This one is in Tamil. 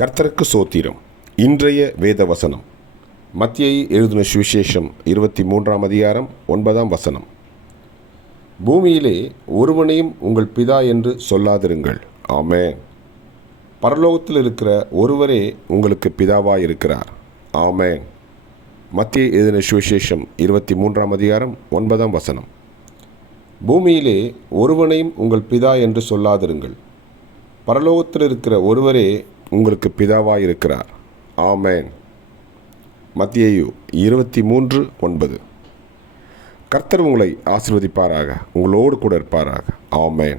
கர்த்தருக்கு சோத்திரம். இன்றைய வேத வசனம் மத்தியை எழுதின சுவிசேஷம் இருபத்தி மூன்றாம் அதிகாரம் ஒன்பதாம் வசனம். பூமியிலே ஒருவனையும் உங்கள் பிதா என்று சொல்லாதிருங்கள். ஆமே பரலோகத்தில் இருக்கிற ஒருவரே உங்களுக்கு பிதாவாக இருக்கிறார் ஆமே மத்திய எழுதின சுவிசேஷம் இருபத்தி மூன்றாம் அதிகாரம் ஒன்பதாம் வசனம். பூமியிலே ஒருவனையும் உங்கள் பிதா என்று சொல்லாதிருங்கள். பரலோகத்தில் இருக்கிற ஒருவரே உங்களுக்கு பிதாவாக இருக்கிறார் ஆமேன். மத்தியு இருபத்தி மூன்று ஒன்பது. கர்த்தர் உங்களை ஆசிர்வதிப்பாராக உங்களோடு கூட இருப்பாராக. ஆமேன்.